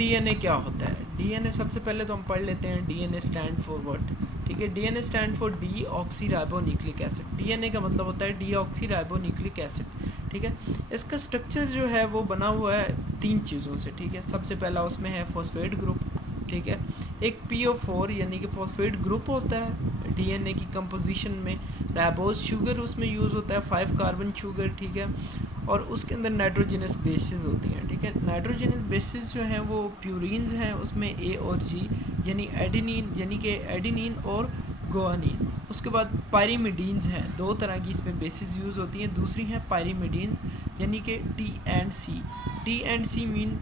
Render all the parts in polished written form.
DNA क्या होता है? डीएनए सबसे पहले तो हम पढ़ लेते हैं डीएनए स्टैंड फॉर व्हाट। ठीक है, DNA stand for deoxyribonucleic acid. DNA का मतलब होता है डीऑक्सीराइबोन्यूक्लिक एसिड। ठीक है, इसका स्ट्रक्चर जो है वो बना हुआ है 3 चीज़ों से। ठीक है, सबसे पहला उसमें है फॉस्फेट ग्रुप। ठीक है, एक PO4 यानी कि फॉस्फेट ग्रुप होता है डीएनए की कंपोजिशन में। राइबोज शुगर उसमें यूज़ होता है, 5 कार्बन शुगर। ठीक है, और उसके अंदर नाइट्रोजनस बेसिस होती हैं। ठीक है, नाइट्रोजनस बेसिस जो हैं वो प्यूरिन्स हैं, उसमें A और G यानी एडिनिन यानी कि एडिनिन और गुआनिन। उसके बाद पायरीमिडीन्स हैं, 2 तरह की इसमें बेसिस यूज़ होती हैं। दूसरी हैं पायरीमिडीन्स यानी कि T&C मीन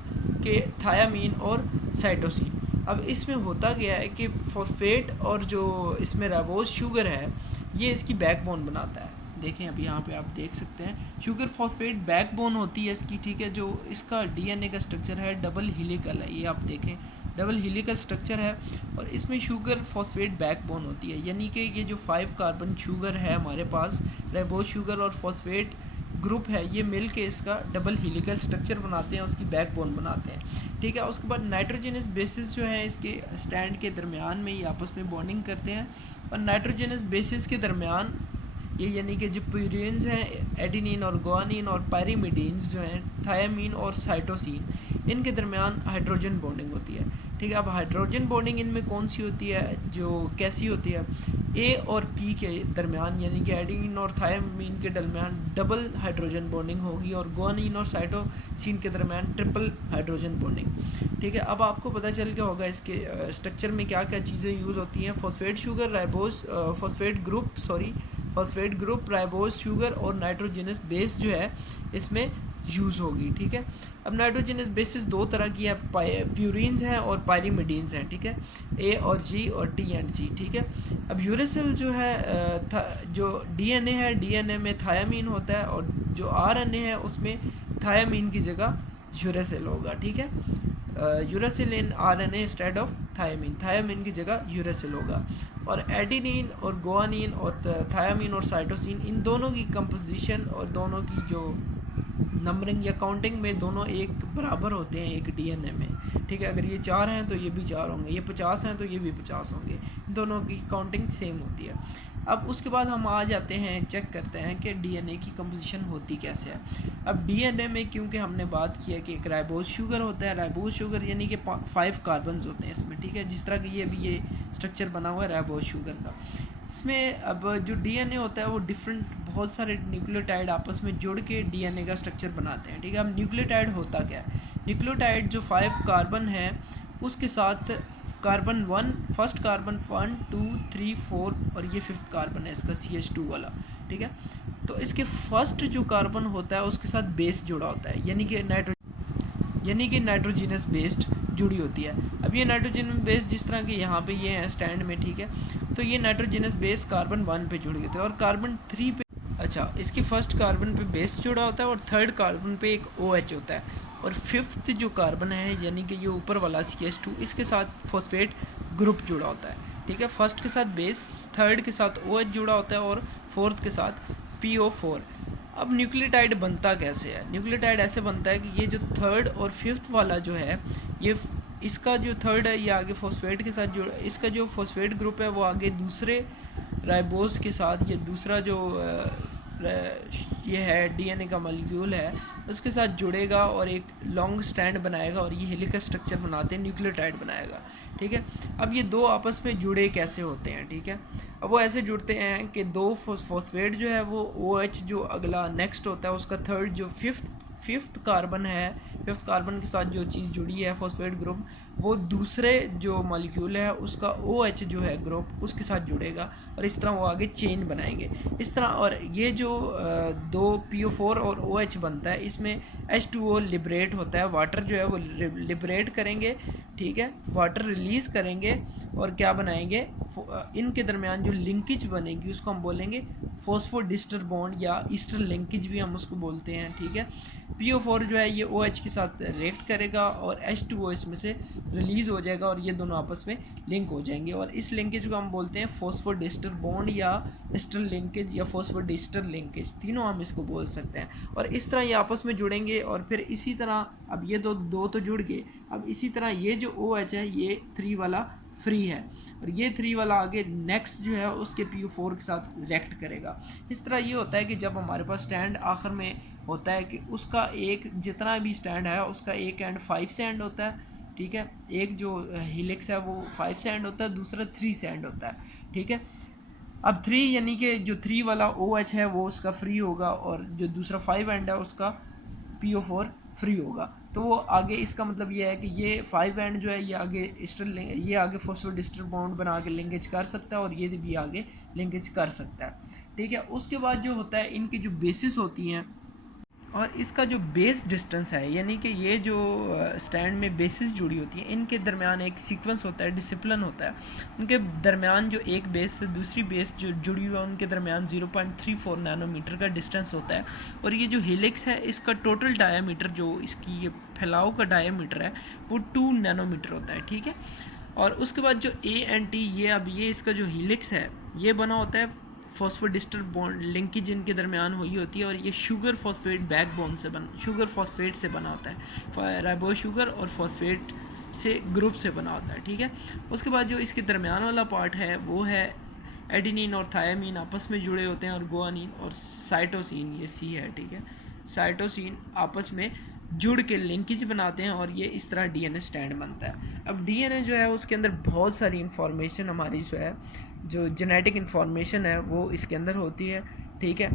के थायामीन और साइटोसिन। अब इसमें होता क्या है कि फॉस्फेट और जो इसमें राइबोज शुगर है ये इसकी बैकबोन बनाता है। देखें अभी यहाँ पे आप देख सकते हैं शुगर फॉस्फेट बैकबोन होती है इसकी। ठीक है, जो इसका डीएनए का स्ट्रक्चर है डबल हेलिकल है, ये आप देखें डबल हेलिकल स्ट्रक्चर है, और इसमें शुगर फॉस्फेट बैकबोन होती है। यानी कि ये जो 5 कार्बन शुगर है हमारे पास, राइबोज शुगर और फॉस्फेट ग्रुप है, ये मिल के इसका डबल हेलिकल स्ट्रक्चर बनाते हैं, उसकी बैकबोन बनाते हैं। ठीक है, उसके बाद नाइट्रोजनस बेसिस जो है इसके स्टैंड के दरमियान में ये आपस में बॉन्डिंग करते हैं, और नाइट्रोजनस बेसिस के दरमियान ये यानी कि जो प्यूरिन्स हैं एडिनिन और गुआनिन और पायरीमिडीन्स जो हैं थायामीन और साइटोसिन, इनके दरमियान हाइड्रोजन बॉन्डिंग होती है। ठीक है, अब हाइड्रोजन बॉन्डिंग इनमें कौन सी होती है, जो कैसी होती है, ए और टी के दरमियान यानी कि एडिनिन और थायामीन के दरमियान डबल हाइड्रोजन बॉन्डिंग होगी, और गुआनिन और साइटोसिन के दरमियान ट्रिपल हाइड्रोजन बॉन्डिंग। ठीक है, अब आपको पता चल गया होगा इसके स्ट्रक्चर में क्या क्या चीज़ें यूज़ होती हैं। Phosphate sugar ribose phosphate group ribose sugar और नाइट्रोजनस बेस जो है इसमें यूज़ होगी। ठीक है, अब नाइट्रोजनस बेसिस 2 तरह की है, प्यूरिन्स हैं और पायरीमिडीन्स हैं। ठीक है, A और G और T&C। ठीक है, अब यूरेसिल जो है जो डीएनए है, डीएनए में थायामीन होता है, और जो आरएनए है उसमें थायामीन की जगह यूरेसिल होगा। ठीक है, uracil in RNA instead of thymine, thymine की जगह यूरेसिल होगा। और एडिनिन और गुआनिन और थायामीन और साइटोसिन, इन दोनों की कंपोजिशन और दोनों की जो नंबरिंग या काउंटिंग में दोनों एक बराबर होते हैं एक डीएनए में। ठीक है, अगर ये 4 हैं तो ये भी 4 होंगे, ये 50 हैं तो ये भी 50 होंगे, दोनों की काउंटिंग सेम होती है। अब उसके बाद हम आ जाते हैं, चेक करते हैं कि डीएनए की कंपोजिशन होती कैसे है। अब डीएनए में क्योंकि हमने बात की है कि एक राइबोज शुगर होता है, राइबोज शुगर यानी कि 5 कार्बन्स होते हैं इसमें। ठीक है, जिस तरह की ये स्ट्रक्चर बना हुआ है राइबोज शुगर का। इसमें अब जो डीएनए होता है वो डिफरेंट बहुत सारे न्यूक्लियोटाइड आपस में जुड़ के डीएनए का स्ट्रक्चर बनाते हैं। ठीक है, अब न्यूक्लियोटाइड होता क्या है, न्यूक्लियोटाइड जो 5 कार्बन है उसके साथ कार्बन 1, फर्स्ट कार्बन 1 2 3 4 और ये 5th कार्बन है इसका CH2 वाला। ठीक है, तो इसके फर्स्ट जो कार्बन होता है उसके साथ बेस जुड़ा होता है, यानी कि नाइट्रोजनस बेस्ड जुड़ी होती है। अब ये नाइट्रोजन बेस जिस तरह के यहाँ पे ये हैं स्टैंड में। ठीक है, तो ये नाइट्रोजनस बेस कार्बन 1 पे जुड़ गए थे, और कार्बन 3 पे इसके फर्स्ट कार्बन पे बेस जुड़ा होता है, और थर्ड कार्बन पे एक OH होता है, और 5th जो कार्बन है यानी कि ये ऊपर वाला CH2, इसके साथ फॉस्फेट ग्रुप जुड़ा होता है। ठीक है, फर्स्ट के साथ बेस, थर्ड के साथ OH जुड़ा होता है, और 4th के साथ PO4। अब न्यूक्लियोटाइड बनता कैसे है, न्यूक्लियोटाइड ऐसे बनता है कि ये जो 3rd और 5th वाला जो है, ये इसका जो 3rd है ये आगे फॉस्फेट के साथ जुड़ा, इसका जो फॉस्फेट ग्रुप है वो आगे दूसरे राइबोज के साथ, ये दूसरा जो ये है डीएनए का मॉलिक्यूल है उसके साथ जुड़ेगा और एक लॉन्ग स्टैंड बनाएगा, और ये हेलिकल स्ट्रक्चर बनाते हैं, न्यूक्लियोटाइड बनाएगा। ठीक है, अब ये दो आपस में जुड़े कैसे होते हैं। ठीक है, अब वो ऐसे जुड़ते हैं कि 2 फॉस्फेट जो है वो OH जो अगला नेक्स्ट होता है उसका 3rd जो 5th कार्बन है, 5th कार्बन के साथ जो चीज़ जुड़ी है फॉस्फेट ग्रुप, वो दूसरे जो मॉलिक्यूल है उसका OH जो है ग्रुप उसके साथ जुड़ेगा, और इस तरह वो आगे चेन बनाएंगे इस तरह। और ये जो 2 PO4 और OH बनता है इसमें H2O लिबरेट होता है, वाटर जो है वो लिबरेट करेंगे ठीक है, वाटर रिलीज़ करेंगे और क्या बनाएंगे, इनके दरमियान जो लिंकेज बनेगी उसको हम बोलेंगे फॉस्फोडिस्टर बॉन्ड या ईस्टर लिंकेज भी हम उसको बोलते हैं। ठीक है, PO4 जो है ये OH के साथ रिएक्ट करेगा और H2O इसमें से रिलीज़ हो जाएगा और ये दोनों आपस में लिंक हो जाएंगे और इस लिंकेज को हम बोलते हैं फॉस्फोडिस्टर बॉन्ड या ईस्टर लिंकेज या फॉस्फोडिस्टर लिंकेज, तीनों हम इसको बोल सकते हैं। और इस तरह ये आपस में जुड़ेंगे और फिर इसी तरह, अब ये दो तो जुड़ गए, अब इसी तरह ये जो OH है ये 3 वाला फ्री है और ये 3 वाला आगे नेक्स्ट जो है उसके PO4 के साथ रिएक्ट करेगा। इस तरह ये होता है कि जब हमारे पास स्टैंड आखिर में होता है कि उसका एक, जितना भी स्टैंड है उसका एक एंड 5 से एंड होता है। ठीक है, एक जो हेलिक्स है वो 5 से एंड होता है, दूसरा 3 से एंड होता है। ठीक है, अब 3 यानी कि जो 3 वाला OH है वो उसका फ्री होगा और जो दूसरा 5 एंड है उसका PO4 फ्री होगा। तो वो आगे, इसका मतलब ये है कि ये 5 एंड जो है ये आगे ये आगे फॉस्फोडिस्टर बॉन्ड बना के लिंकेज कर सकता है और ये भी आगे लिंकेज कर सकता है। ठीक है, उसके बाद जो होता है इनकी जो बेसिस होती हैं और इसका जो बेस डिस्टेंस है, यानी कि ये जो स्टैंड में बेसिस जुड़ी होती हैं इनके दरमियान एक सीक्वेंस होता है, डिसिप्लिन होता है। उनके दरमियान जो एक बेस से दूसरी बेस जो जुड़ी हुई है उनके दरमियान 0.34 नैनोमीटर का डिस्टेंस होता है और ये जो हेलिक्स है इसका टोटल डायामीटर, जो इसकी ये फैलाव का डायामीटर है वो 2 नैनोमीटर होता है। ठीक है, और उसके बाद जो ANT, ये अब ये इसका जो हेलिक्स है ये बना होता है फॉस्फोडिस्टर बॉन्ड लिंकेज इनके दरमियान हुई होती है और ये शुगर फॉस्फेट बैकबोन से शुगर फॉस्फेट से बना होता है, राइबो शुगर और फॉस्फेट से ग्रुप से बना होता है। ठीक है, उसके बाद जो इसके दरमियान वाला पार्ट है वो है एडिनिन और थायामीन आपस में जुड़े होते हैं और गुआनिन और साइटोसिन, ये C है। ठीक है, साइटोसिन आपस में जुड़ के लिंकेज बनाते हैं और ये इस तरह DNA स्टैंड बनता है। अब DNA जो है उसके अंदर बहुत सारी इंफॉर्मेशन हमारी जो है, जो जेनेटिक इन्फॉर्मेशन है वो इसके अंदर होती है। ठीक है,